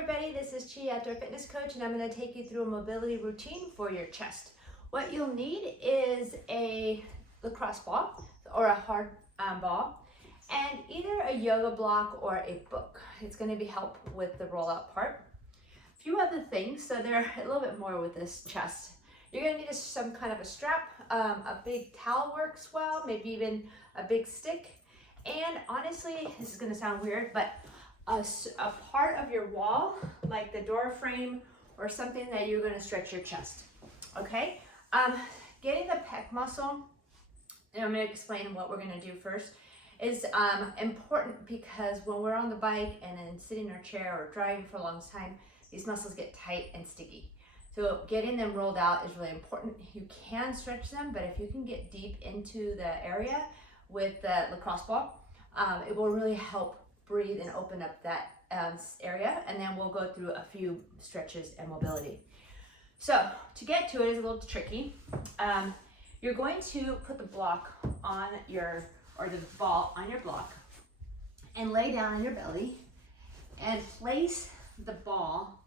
everybody, this is Chi, Outdoor Fitness Coach, and I'm going to take you through a mobility routine for your chest. What you'll need is a lacrosse ball or a hard ball, and either a yoga block or a book. It's going to be help with the rollout part. A few other things, so there are a little bit more with this chest. You're going to need some kind of a strap, a big towel works well, maybe even a big stick, and honestly, this is going to sound weird, but a part of your wall, like the door frame or something that you're going to stretch your chest. Okay, getting the pec muscle, and I'm going to explain what we're going to do first, is important because when we're on the bike and then sitting in our chair or driving for a long time, these muscles get tight and sticky. So getting them rolled out is really important. You can stretch them, but if you can get deep into the area with the lacrosse ball, it will really help breathe and open up that area, and then we'll go through a few stretches and mobility. So to get to it is a little tricky. You're going to put the block on your, or the ball on your block, and lay down on your belly and place the ball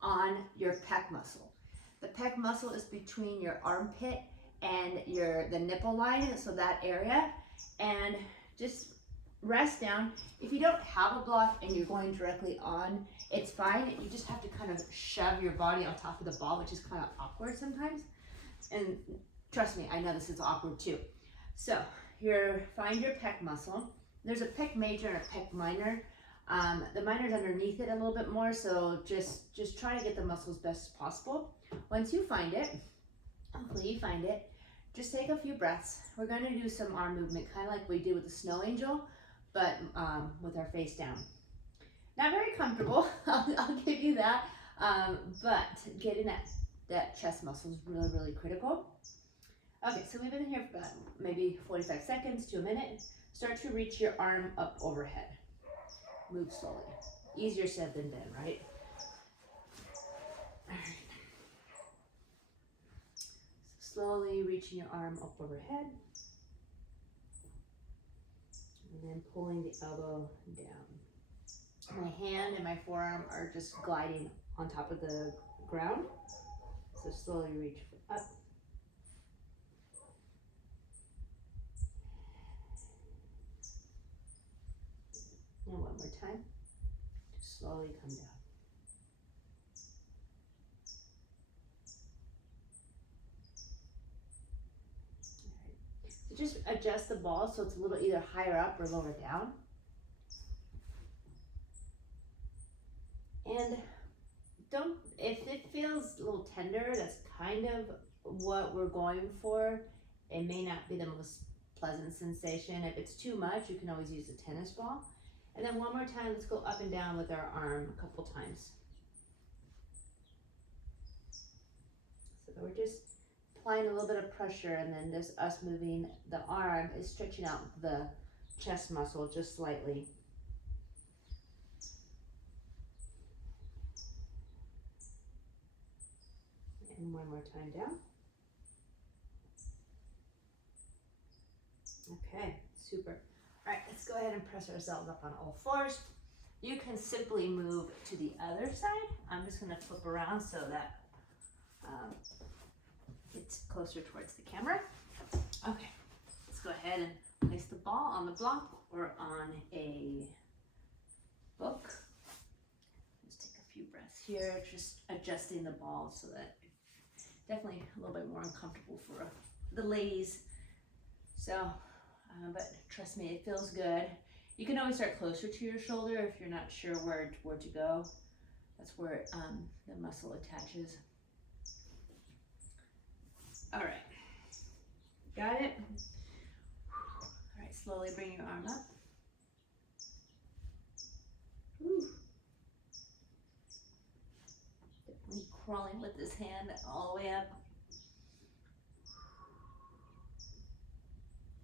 on your pec muscle. The pec muscle is between your armpit and the nipple line, so that area, and just rest down. If you don't have a block and you're going directly on, it's fine. You just have to kind of shove your body on top of the ball, which is kind of awkward sometimes. And trust me, I know this is awkward too. So find your pec muscle. There's a pec major and a pec minor. The minor's underneath it a little bit more, so just try to get the muscle as best as possible. Once you find it, hopefully you find it, just take a few breaths. We're going to do some arm movement, kind of like we did with the snow angel, but with our face down. Not very comfortable, I'll give you that, but getting that chest muscle is really, really critical. Okay, so we've been here for about maybe 45 seconds to a minute. Start to reach your arm up overhead. Move slowly. Easier said than done, right? All right. So slowly reaching your arm up overhead. And then pulling the elbow down. My hand and my forearm are just gliding on top of the ground. So slowly reach up. And one more time. Just slowly come down. So just adjust the ball so it's a little either higher up or lower down. And if it feels a little tender, that's kind of what we're going for. It may not be the most pleasant sensation. If it's too much, you can always use a tennis ball. And then one more time, let's go up and down with our arm a couple times. So we're just applying a little bit of pressure, and then just us moving the arm is stretching out the chest muscle just slightly. And one more time down. Okay, super. All right, let's go ahead and press ourselves up on all fours. You can simply move to the other side. I'm just gonna flip around so that it's closer towards the camera. Okay, let's go ahead and place the ball on the block or on a book. Just take a few breaths here, just adjusting the ball so that it's definitely a little bit more uncomfortable for the ladies. So, but trust me, it feels good. You can always start closer to your shoulder if you're not sure where to go. That's where the muscle attaches. All right, got it? All right, slowly bring your arm up. Whew. Definitely crawling with this hand all the way up.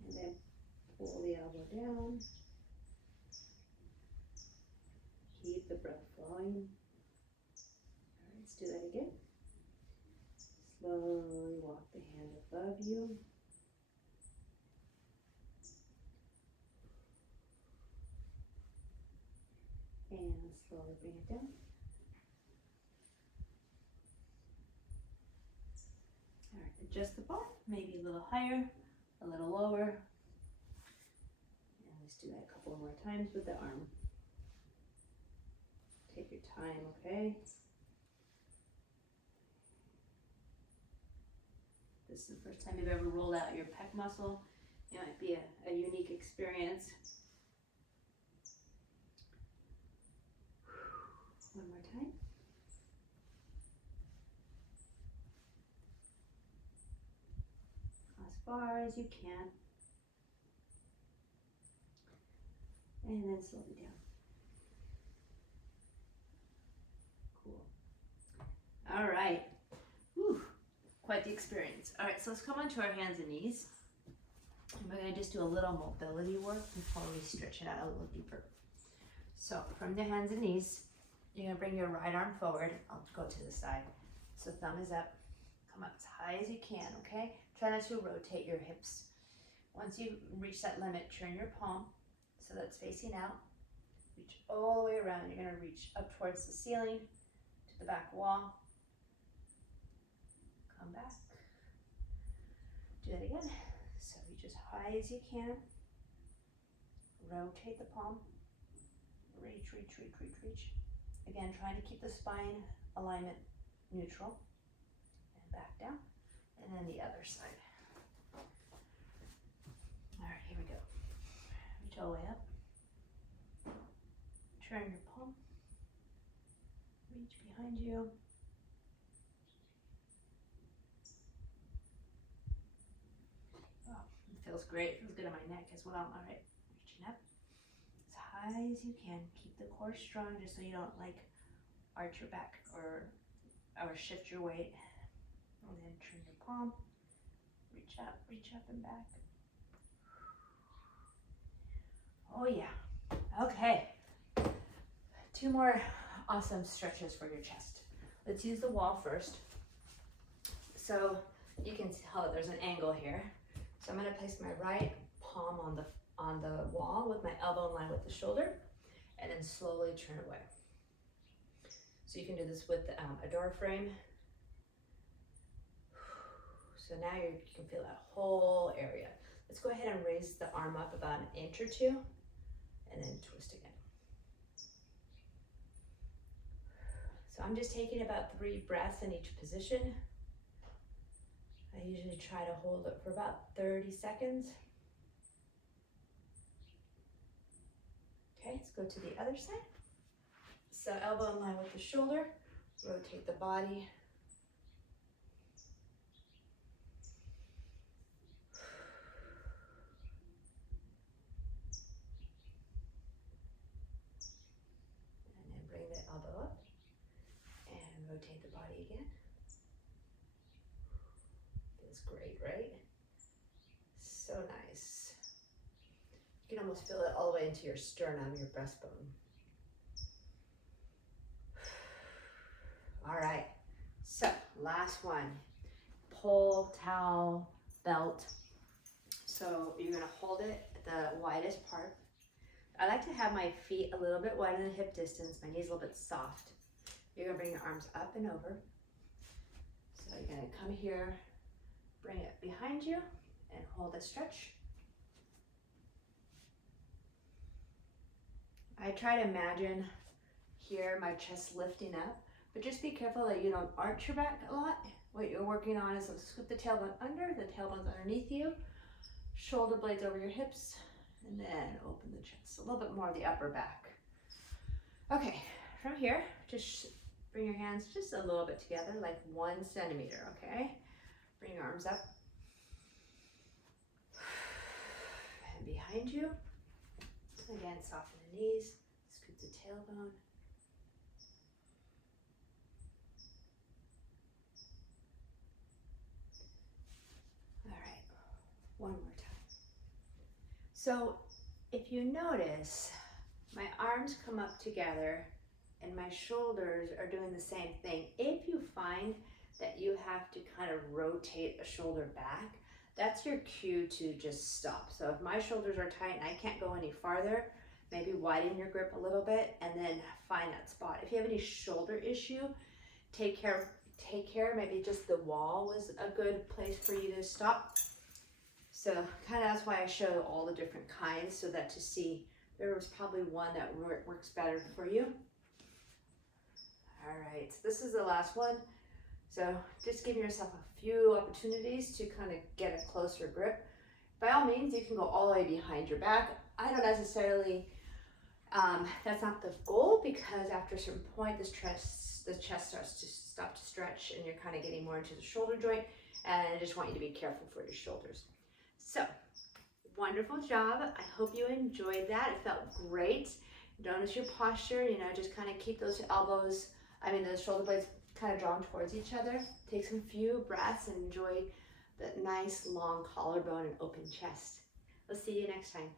And then pull the elbow down. Keep the breath flowing. All right, let's do that again. Slowly walk the hand above you. And slowly bring it down. Adjust the bar, maybe a little higher, a little lower. And let's do that a couple more times with the arm. Take your time, okay? This is the first time you've ever rolled out your pec muscle. It might be a unique experience. One more time. As far as you can. And then slowly down. Cool. All right. Whew. Quite the experience. All right, so let's come onto our hands and knees. And we're going to just do a little mobility work before we stretch it out a little deeper. So from the hands and knees, you're going to bring your right arm forward. I'll go to the side. So thumb is up. Come up as high as you can, okay? Try not to rotate your hips. Once you reach that limit, turn your palm so that's facing out. Reach all the way around. You're going to reach up towards the ceiling, to the back wall. Come back. Do that again. So reach as high as you can. Rotate the palm. Reach, reach, reach, reach, reach. Again, trying to keep the spine alignment neutral. And back down. And then the other side. All right, here we go. Reach all the way up. Turn your palm. Reach behind you. Oh, it feels great. It feels good on my neck as well. All right, reaching up as high as you can. Keep the core strong just so you don't like arch your back or shift your weight. And then turn your palm. Reach up and back. Oh yeah. Okay. 2 more awesome stretches for your chest. Let's use the wall first. So you can tell that there's an angle here. So I'm going to place my right palm on the wall with my elbow in line with the shoulder, and then slowly turn away. So you can do this with a door frame. So now you can feel that whole area. Let's go ahead and raise the arm up about an inch or 2, and then twist again. So I'm just taking about 3 breaths in each position. I usually try to hold it for about 30 seconds. Okay, let's go to the other side. So elbow in line with the shoulder, rotate the body. And then bring the elbow up and rotate the body again. Feels great, right? So nice. You can almost feel it all the way into your sternum, your breastbone. All right, so last one, pull, towel, belt. So you're gonna hold it at the widest part. I like to have my feet a little bit wider than hip distance, my knees a little bit soft. You're gonna bring your arms up and over. So you're gonna come here, bring it behind you, and hold a stretch. I try to imagine here my chest lifting up, but just be careful that you don't arch your back a lot. What you're working on is to scoop the tailbone under, the tailbone's underneath you, shoulder blades over your hips, and then open the chest. A little bit more of the upper back. Okay, from here, just bring your hands just a little bit together, like 1 centimeter, okay? Bring your arms up. And behind you. Again, soften the knees, scoop the tailbone. All right, one more time. So if you notice, my arms come up together and my shoulders are doing the same thing. If you find that you have to kind of rotate a shoulder back, that's your cue to just stop. So if my shoulders are tight and I can't go any farther, maybe widen your grip a little bit and then find that spot. If you have any shoulder issue, take care take care. Maybe just the wall was a good place for you to stop. So kind of that's why I show all the different kinds, so that to see there was probably one that works better for you. All right, so this is the last one. So just give yourself a few opportunities to kind of get a closer grip. By all means, you can go all the way behind your back. I don't necessarily, that's not the goal, because after a certain point, the chest starts to stop to stretch and you're kind of getting more into the shoulder joint, and I just want you to be careful for your shoulders. So, wonderful job. I hope you enjoyed that. It felt great. Notice your posture, you know, just kind of keep those those shoulder blades kind of drawn towards each other. Take some few breaths and enjoy the nice long collarbone and open chest. We'll see you next time.